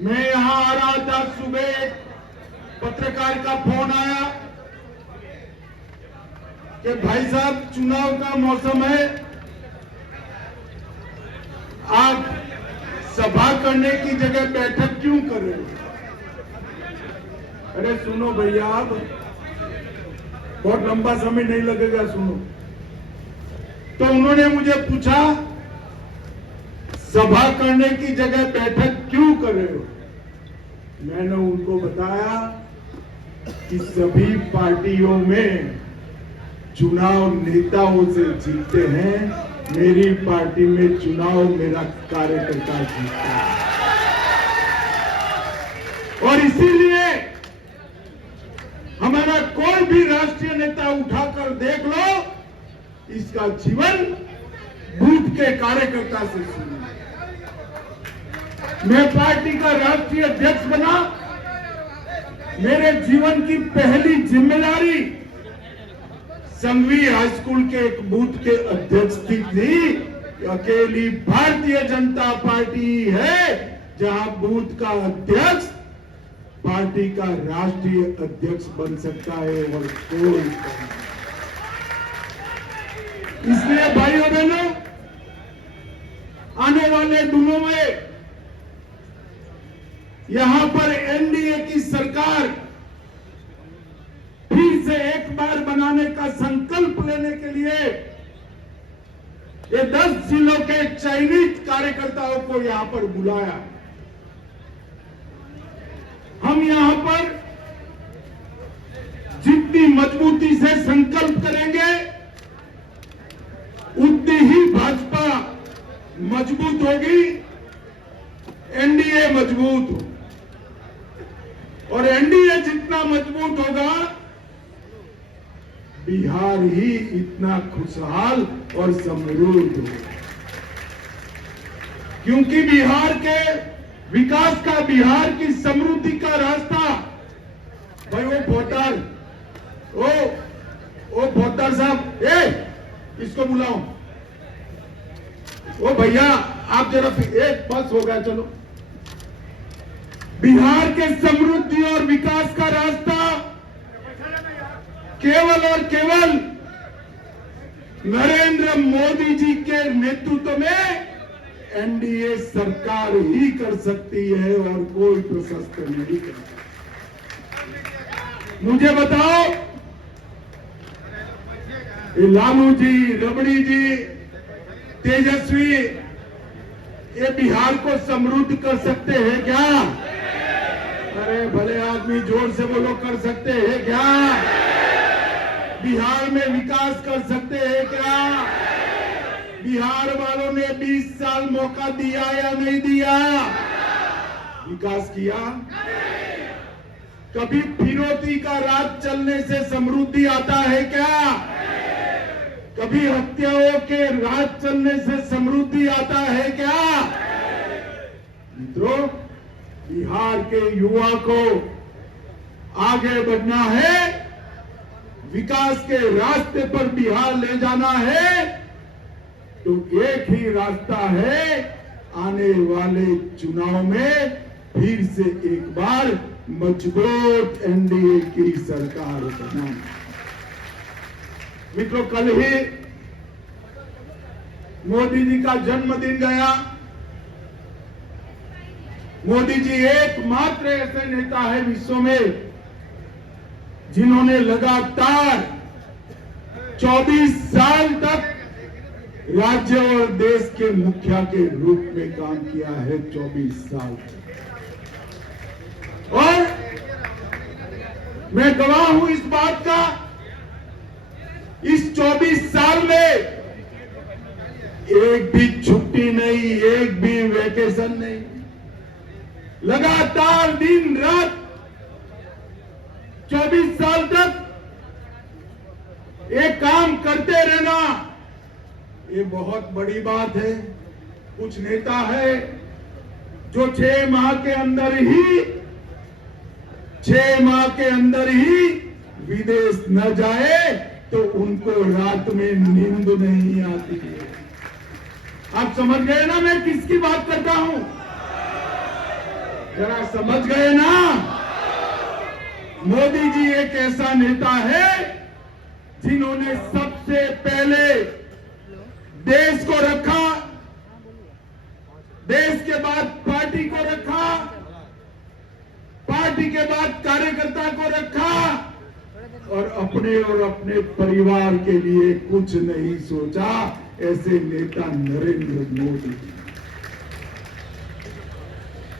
मैं यहां आ रहा था, सुबह एक पत्रकार का फोन आया कि भाई साहब चुनाव का मौसम है, आप सभा करने की जगह बैठक क्यों कर रहे हो? अरे सुनो भैया, आप बहुत लंबा समय नहीं लगेगा, सुनो। तो उन्होंने मुझे पूछा सभा करने की जगह बैठक क्यों कर रहे हो? मैंने उनको बताया कि सभी पार्टियों में चुनाव नेताओं से जीतते हैं, मेरी पार्टी में चुनाव मेरा कार्यकर्ता जीतता है। और इसीलिए हमारा कोई भी राष्ट्रीय नेता उठाकर देख लो, इसका जीवन बूथ के कार्यकर्ता से शुरू। मैं पार्टी का राष्ट्रीय अध्यक्ष बना, मेरे जीवन की पहली जिम्मेदारी संघवी हाई स्कूल के एक बूथ के अध्यक्ष की थी। अकेली भारतीय जनता पार्टी है जहां बूथ का अध्यक्ष पार्टी का राष्ट्रीय अध्यक्ष बन सकता है और कोई। इसलिए भाइयों बहनों, आने वाले दिनों में यहां पर एनडीए की सरकार फिर से एक बार बनाने का संकल्प लेने के लिए ये 10 जिलों के चयनित कार्यकर्ताओं को यहां पर बुलाया। हम यहां पर जितनी मजबूती से संकल्प करेंगे उतनी ही भाजपा मजबूत होगी, एनडीए मजबूत हो। और एनडीए जितना मजबूत होगा, बिहार ही इतना खुशहाल और समृद्ध होगा। क्योंकि बिहार के विकास का, बिहार की समृद्धि का रास्ता, भाई वो भोटर, ओ भोटर साहब, इसको बुलाओ। ओ भैया आप जरा, एक बस हो गया, चलो। बिहार के समृद्धि और विकास का रास्ता केवल और केवल नरेंद्र मोदी जी के नेतृत्व में एनडीए सरकार ही कर सकती है और कोई प्रशस्त नहीं कर सकता। मुझे बताओ, लालू जी, रबड़ी जी, तेजस्वी, ये बिहार को समृद्ध कर सकते हैं क्या? अरे भले आदमी जोर से बोलो, कर सकते हैं क्या? बिहार में विकास कर सकते हैं क्या? बिहार वालों ने 20 साल मौका दिया या नहीं दिया? विकास किया? कभी फिरौती का राज चलने से समृद्धि आता है क्या? कभी हत्याओं के राज चलने से समृद्धि आता है क्या? मित्रों, बिहार के युवा को आगे बढ़ना है, विकास के रास्ते पर बिहार ले जाना है, तो एक ही रास्ता है, आने वाले चुनाव में फिर से एक बार मजबूत एनडीए की सरकार बनाना। मित्रों, कल ही मोदी जी का जन्मदिन गया। मोदी जी एकमात्र ऐसे नेता है विश्व में जिन्होंने लगातार 24 साल तक राज्य और देश के मुखिया के रूप में काम किया है। 24 साल। और मैं गवाह हूं इस बात का, इस 24 साल में एक भी छुट्टी नहीं, एक भी वेकेशन नहीं, लगातार दिन रात 24 साल तक एक काम करते रहना, ये बहुत बड़ी बात है। कुछ नेता है जो 6 माह के अंदर ही विदेश न जाए तो उनको रात में नींद नहीं आती है। आप समझ गए ना मैं किसकी बात करता हूं? जरा समझ गए ना? मोदी जी एक ऐसा नेता है जिन्होंने सबसे पहले देश को रखा, देश के बाद पार्टी को रखा, पार्टी के बाद कार्यकर्ता को रखा और अपने परिवार के लिए कुछ नहीं सोचा। ऐसे नेता नरेंद्र मोदी।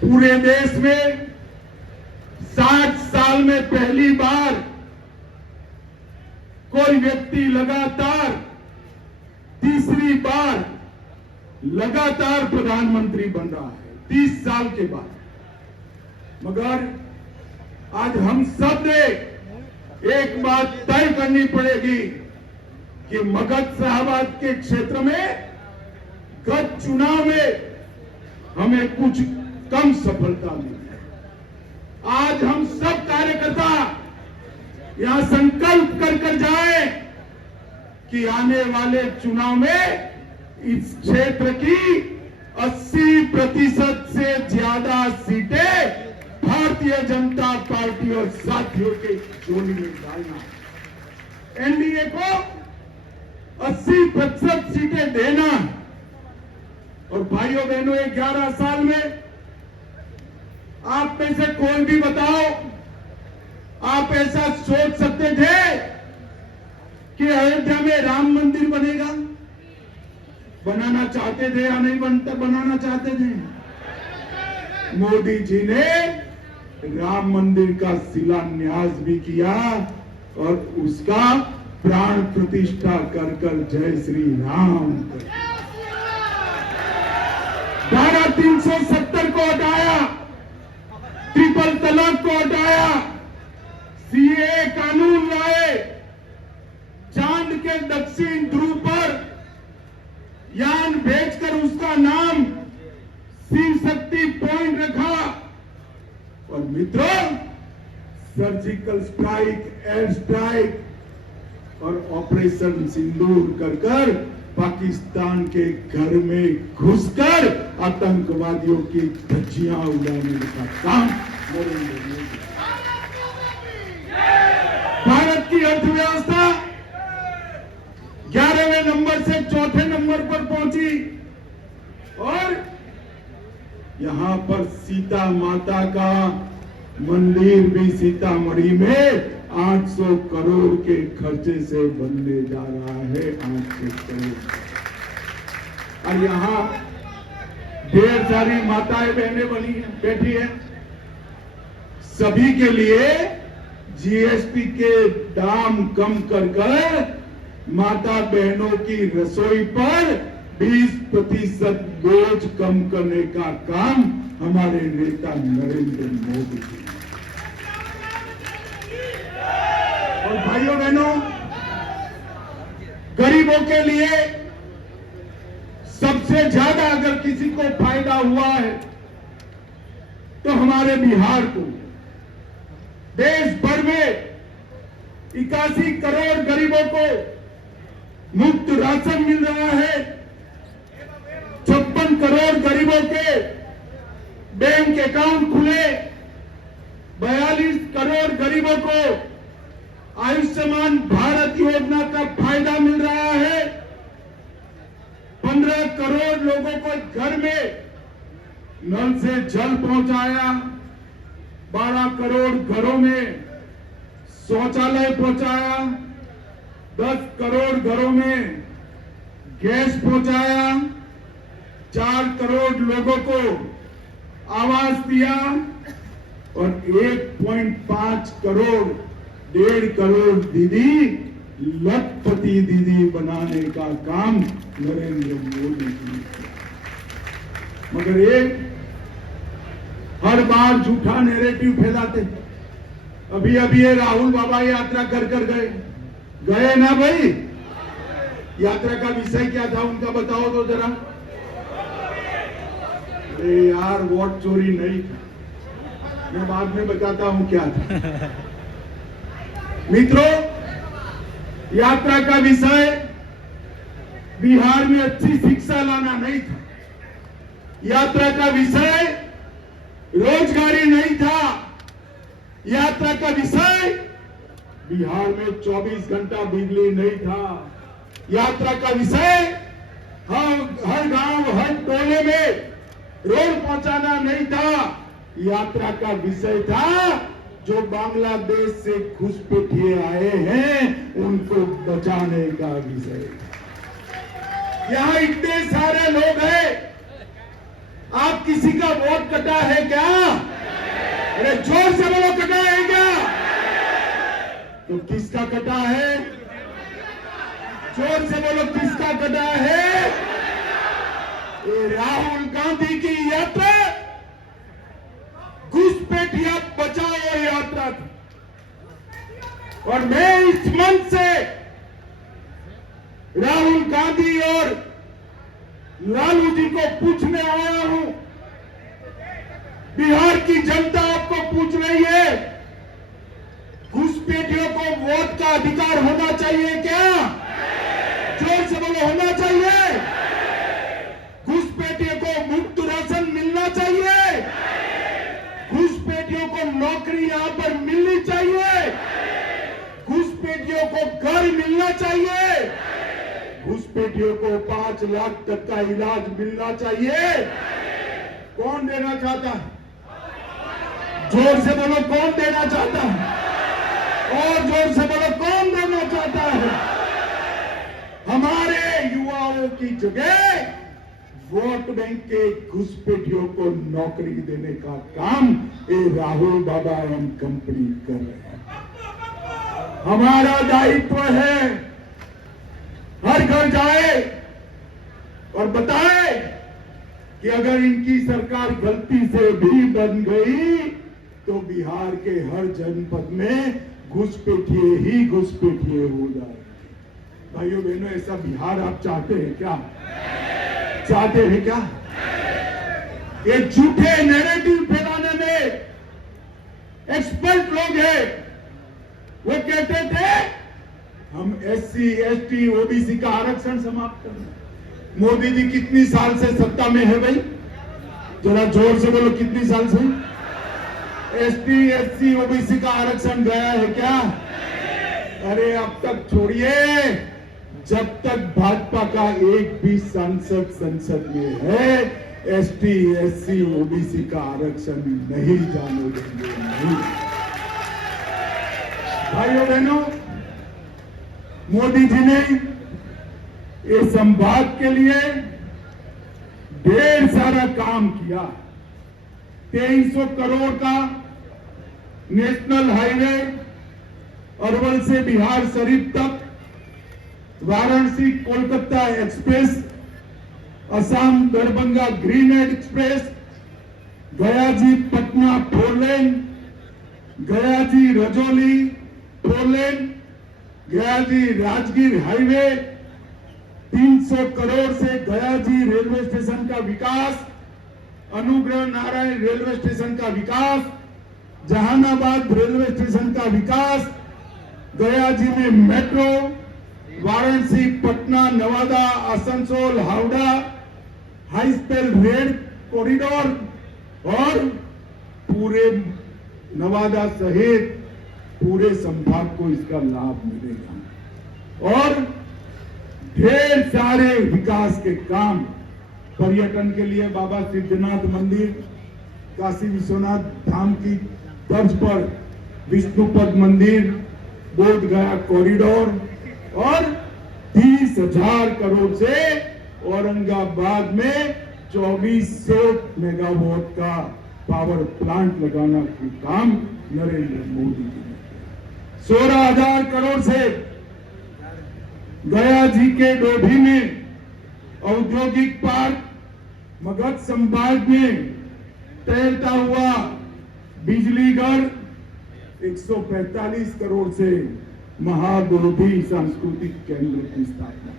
पूरे देश में 60 साल में पहली बार कोई व्यक्ति लगातार तीसरी बार लगातार प्रधानमंत्री बन रहा है 30 साल के बाद। मगर आज हम सब ने एक बात तय करनी पड़ेगी कि मगध साहबाद के क्षेत्र में गत चुनाव में हमें कुछ कम सफलता मिली। आज हम सब कार्यकर्ता यहां संकल्प कर जाए कि आने वाले चुनाव में इस क्षेत्र की 80% से ज्यादा सीटें भारतीय जनता पार्टी और साथियों के झोली में डालना, एनडीए को 80% सीटें देना। और भाइयों बहनों, 11 साल में आप में से कोई भी बताओ, आप ऐसा सोच सकते थे कि अयोध्या में राम मंदिर बनेगा? बनाना चाहते थे या नहीं बनाना चाहते थे? मोदी जी ने राम मंदिर का शिलान्यास भी किया और उसका प्राण प्रतिष्ठा कर जय श्री राम। धारा 370 को हटाया, ट्रिपल तलाक को हटाया, सीए कानून लाए, चांद के दक्षिण ध्रुव पर यान भेजकर उसका नाम शिव शक्ति पॉइंट रखा। और मित्रों, सर्जिकल स्ट्राइक, एयर स्ट्राइक और ऑपरेशन सिंदूर कर पाकिस्तान के घर में घुसकर आतंकवादियों की धज्जियां उड़ाने का काम नरेंद्र मोदी। भारत की अर्थव्यवस्था 11वें नंबर से 4थे नंबर पर पहुंची और यहां पर सीता माता का मंदिर भी सीतामढ़ी में 800 करोड़ के खर्चे से बनने जा रहा है। 800 करोड़। और यहां ढेर सारी माताएं बहनें बनी है, बैठी है। सभी के लिए जीएसटी के दाम कम कर माता बहनों की रसोई पर 20% बोझ कम करने का काम हमारे नेता नरेंद्र मोदी जी। और भाइयों बहनों, गरीबों के लिए सबसे ज्यादा अगर किसी को फायदा हुआ है तो हमारे बिहार को। देश भर में 81 करोड़ गरीबों को मुफ्त राशन मिल रहा है। 56 करोड़ गरीबों के बैंक अकाउंट खुले। 42 करोड़ गरीबों को आयुष्मान भारत योजना का फायदा मिल रहा है। 15 करोड़ लोगों को घर में नल से जल पहुंचाया। 12 करोड़ घरों में शौचालय पहुंचाया। 10 करोड़ घरों में गैस पहुंचाया। 4 करोड़ लोगों को आवास दिया और 1.5 करोड़ 1.5 करोड़ दीदी लखपति दीदी बनाने का काम नरेंद्र मोदी जी ने किया। मगर एक हर बार झूठा नैरेटिव फैलाते। अभी ये राहुल बाबा यात्रा कर गए ना भाई? यात्रा का विषय क्या था उनका बताओ तो जरा। अरे यार, वोट चोरी नहीं था, मैं बाद में बताता हूं क्या था। मित्रों, यात्रा का विषय बिहार में अच्छी शिक्षा लाना नहीं था। यात्रा का विषय रोजगारी नहीं था। यात्रा का विषय बिहार में 24 घंटा बिजली नहीं था। यात्रा का विषय हर गांव हर टोले में रोड पहुंचाना नहीं था। यात्रा का विषय था जो बांग्लादेश से घुसपैठिए आए हैं उनको बचाने का विषय। यहाँ इतने सारे लोग हैं, आप किसी का वोट कटा है क्या? अरे जोर से बोलो, कटा है क्या? तो किसका कटा है? जोर से बोलो, किसका कटा है? ये राहुल गांधी की यात्रा घुसपैठिया बचाओ यात्रा थी। और मैं इस मंच से राहुल गांधी और लालू जी को पूछने आया हूं, बिहार की जनता आपको पूछ रही है, घुसपैठियों को वोट का अधिकार होना चाहिए क्या? जोर से बोलो, होना चाहिए। घुसपैठियों को मुफ्त राशन मिलना चाहिए। घुसपैठियों को नौकरी यहां पर मिलनी चाहिए। घुसपैठियों को घर मिलना चाहिए। घुसपैठियों को 5 लाख तक का इलाज मिलना चाहिए। कौन देना चाहता है? जोर से बोलो, कौन देना चाहता है? और जोर से बोलो, कौन देना चाहता है? हमारे युवाओं की जगह वोट बैंक के घुसपैठियों को नौकरी देने का काम ये राहुल बाबा एंड कंपनी कर रहे हैं। हमारा दायित्व है हर घर जाए और बताए कि अगर इनकी सरकार गलती से भी बन गई तो बिहार के हर जनपद में घुसपैठिए ही घुसपैठिए हो जाए। भाइयों बहनों, ऐसा बिहार आप चाहते हैं क्या? चाहते हैं क्या? ये झूठे नैरेटिव फैलाने में एक्सपर्ट लोग हैं। वो कहते थे हम SC, ST, OBC का आरक्षण समाप्त करना। मोदी जी कितनी साल से सत्ता में है भाई? जरा जोर से बोलो, कितनी साल से? ST, SC, OBC का आरक्षण गया है क्या? अरे अब तक छोड़िए, जब तक भाजपा का एक भी सांसद संसद में है ST, SC, OBC का आरक्षण नहीं जाने देंगे। नहीं भाइयों बहनों, मोदी जी ने इस संभाग के लिए ढेर सारा काम किया। 2300 करोड़ का नेशनल हाईवे अरवल से बिहार शरीफ तक, Varanasi Kolkata express, Assam Darbhanga green express, गया जी पटना 4 लेन, गया जी रजौली 4 लेन, गया जी राजगीर हाईवे, 300 करोड़ से गया जी रेलवे स्टेशन का विकास, अनुग्रह नारायण रेलवे स्टेशन का विकास, जहानाबाद रेलवे स्टेशन का विकास, गया जी में metro, Varanasi Patna Nawada Asansol Howrah high speed rail corridor और पूरे नवादा सहित पूरे संभाग को इसका लाभ मिलेगा। और ढेर सारे विकास के काम, पर्यटन के लिए बाबा सिद्धनाथ मंदिर, काशी विश्वनाथ धाम की तर्ज पर विष्णुपद मंदिर, बोध गया कॉरिडोर और 30,000 करोड़ से औरंगाबाद में 2400 मेगावाट का पावर प्लांट लगाना का काम नरेंद्र मोदी जी ने किया। 16,000 करोड़ से गया जी के डोभी में औद्योगिक पार्क, मगध संभाग में तैरता हुआ बिजली घर, 145 करोड़ से महाबोधि सांस्कृतिक केंद्र की स्थापना।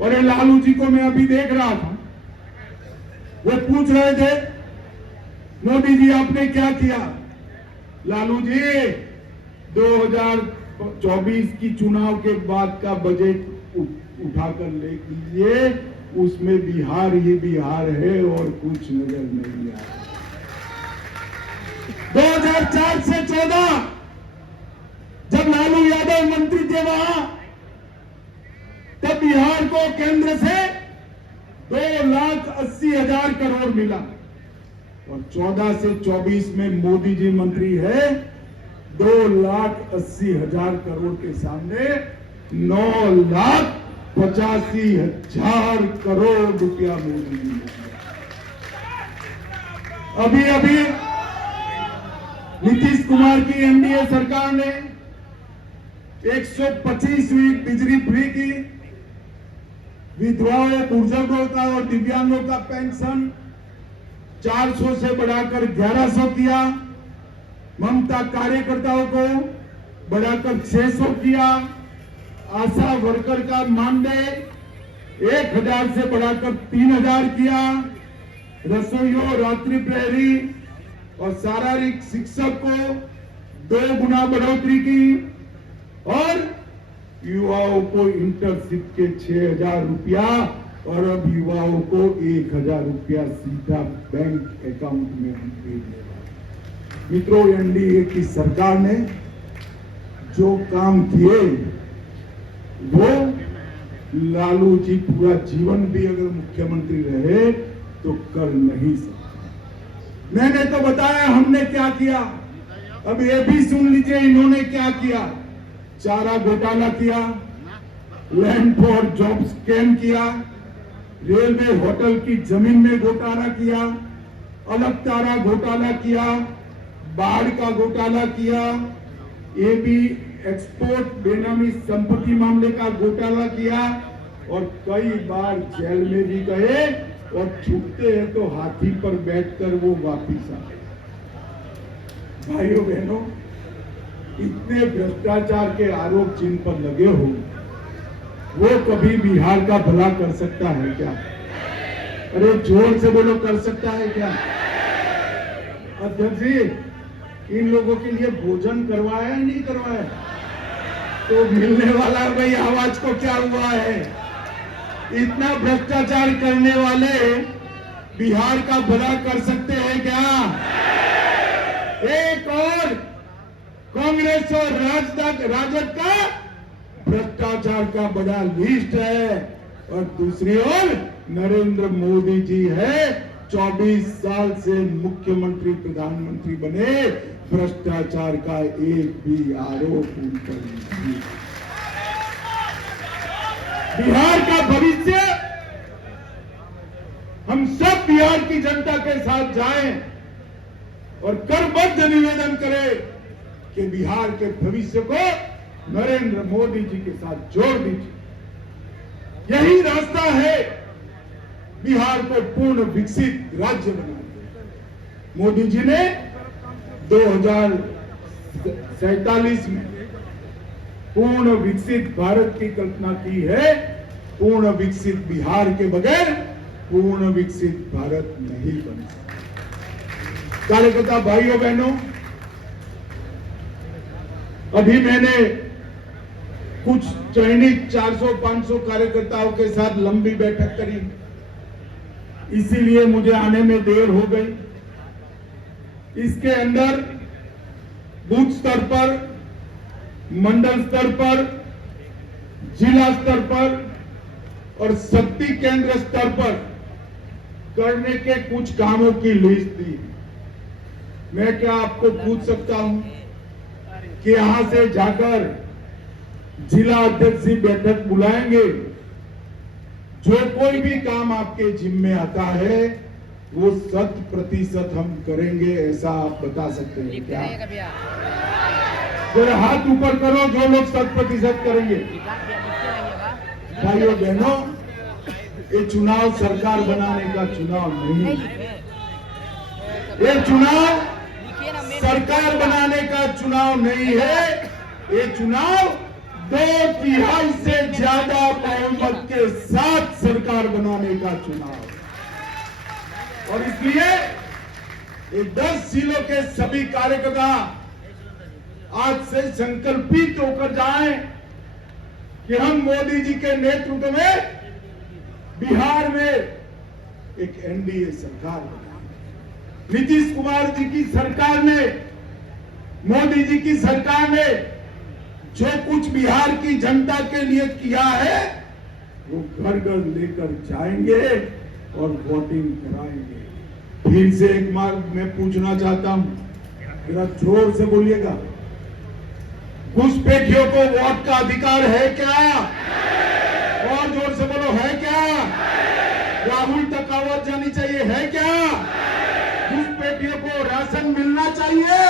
और लालू जी को मैं अभी देख रहा था, वो पूछ रहे थे मोदी जी आपने क्या किया? लालू जी 2024 की चुनाव के बाद का बजट उठाकर ले लीजिए, उसमें बिहार ही बिहार है और कुछ नजर नहीं आ रहा। 2004 से 14 जब लालू यादव मंत्री थे वहां, तब बिहार को केंद्र से 2,80,000 करोड़ मिला और 14 से 24 में मोदी जी मंत्री है, 2,80,000 करोड़ के सामने 9,85,000 करोड़ रुपया मोदी जी ने। अभी अभी नीतीश कुमार की एनडीए सरकार ने 125 यूनिट बिजली फ्री की, विधवाओं, बुजुर्गों का और दिव्यांगों का पेंशन 400 से बढ़ाकर 1,100 किया, ममता कार्यकर्ताओं को बढ़ाकर 600 किया, आशा वर्कर का मानदेय 1,000 से बढ़ाकर 3,000 किया, रसोइयों, रात्रि प्रहरी और शारीरिक शिक्षक को 2 गुना बढ़ोतरी की और युवाओं को इंटर्नशिप के 6,000 रुपया और अब युवाओं को 1,000 रुपया सीधा बैंक अकाउंट में हम भेजने वाले। मित्रों, एनडीए की सरकार ने जो काम किए वो लालू जी पूरा जीवन भी अगर मुख्यमंत्री रहे तो कर नहीं सकते। मैंने तो बताया हमने क्या किया, अब ये भी सुन लीजिए इन्होंने क्या किया। चारा घोटाला किया, लैंड फॉर जॉब स्कैम किया, रेलवे होटल की जमीन में घोटाला किया, अलकतरा घोटाला किया, बाढ़ का घोटाला किया, एबी एक्सपोर्ट बेनामी संपत्ति मामले का घोटाला किया और कई बार जेल में भी गए और छूटते हैं तो हाथी पर बैठकर वो वापिस आए। भाइयों बहनों, इतने भ्रष्टाचार के आरोप जिन पर लगे हो वो कभी बिहार का भला कर सकता है क्या? अरे जोर से बोलो, कर सकता है क्या? अध्यक्ष जी, इन लोगों के लिए भोजन करवाया या नहीं करवाया? तो मिलने वाला भाई आवाज को क्या हुआ है? इतना भ्रष्टाचार करने वाले बिहार का भला कर सकते हैं क्या? एक और कांग्रेस और राजद का भ्रष्टाचार का बड़ा लिस्ट है और दूसरी ओर नरेंद्र मोदी जी है, 24 साल से मुख्यमंत्री प्रधानमंत्री बने, भ्रष्टाचार का एक भी आरोप उन पर नहीं। बिहार का भविष्य हम सब बिहार की जनता के साथ जाएं और करबद्ध निवेदन करें कि बिहार के भविष्य को नरेंद्र मोदी जी के साथ जोड़ दीजिए। यही रास्ता है बिहार को पूर्ण विकसित राज्य बनाने। मोदी जी ने 2047 में पूर्ण विकसित भारत की कल्पना की है। पूर्ण विकसित बिहार के बगैर पूर्ण विकसित भारत नहीं बन सकता। कार्यकर्ता भाइयों बहनों, अभी मैंने कुछ चयनित 400-500 कार्यकर्ताओं के साथ लंबी बैठक करी, इसीलिए मुझे आने में देर हो गई। इसके अंदर बूथ स्तर पर, मंडल स्तर पर, जिला स्तर पर और शक्ति केंद्र स्तर पर करने के कुछ कामों की लिस्ट दी। मैं क्या आपको पूछ सकता हूं कि यहां से जाकर जिला अध्यक्ष जी बैठक बुलाएंगे, जो कोई भी काम आपके जिम्मे आता है वो 100% हम करेंगे, ऐसा आप बता सकते हैं क्या? जरा हाथ ऊपर करो जो लोग 100% करेंगे। भाइयों बहनों, ये चुनाव सरकार बनाने का चुनाव नहीं है, ये चुनाव सरकार बनाने का चुनाव नहीं है, ये चुनाव 2/3 से ज्यादा बहुमत के साथ सरकार बनाने का चुनाव। और इसलिए ये 10 जिलों के सभी कार्यकर्ता आज से संकल्पित होकर जाएं कि हम मोदी जी के नेतृत्व में बिहार में एक एनडीए सरकार बनाएंगे। नीतीश कुमार जी की सरकार ने मोदी जी की सरकार ने जो कुछ बिहार की जनता के लिए किया है वो घर घर लेकर जाएंगे और वोटिंग कराएंगे। फिर से एक बार मैं पूछना चाहता हूं, जरा जोर से बोलिएगा, घुसपैठियों को वोट का अधिकार है क्या? और जोर से बोलो, है क्या? राहुल तक आवाज जानी चाहिए, है क्या? घुसपैठियों को राशन मिलना चाहिए,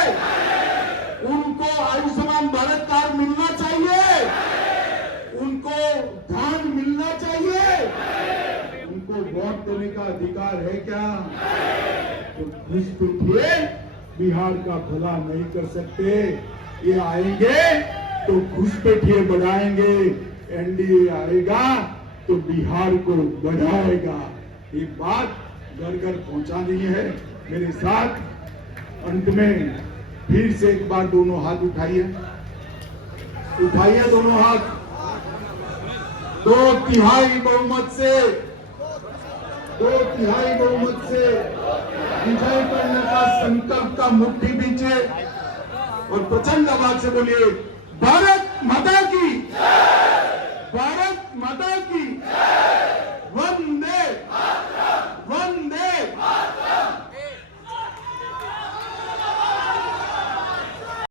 उनको आयुष्मान भारत कार्ड मिलना चाहिए, उनको धान मिलना चाहिए, उनको वोट देने का अधिकार है क्या? तो घुसपैठिए बिहार का भला नहीं कर सकते। ये आएंगे तो घुसपैठिए बढ़ाएंगे, एनडीए आएगा तो बिहार को बढ़ाएगा। ये बात घर घर पहुंचानी है। मेरे साथ अंत में फिर से एक बार दोनों हाथ उठाइए, उठाइए दोनों हाथ। 2/3 बहुमत से, 2/3 बहुमत से विजय करने का संकल्प का मुट्ठी बीचे और प्रचंड आवाज से बोलिए, भारत माता की, भारत माता की।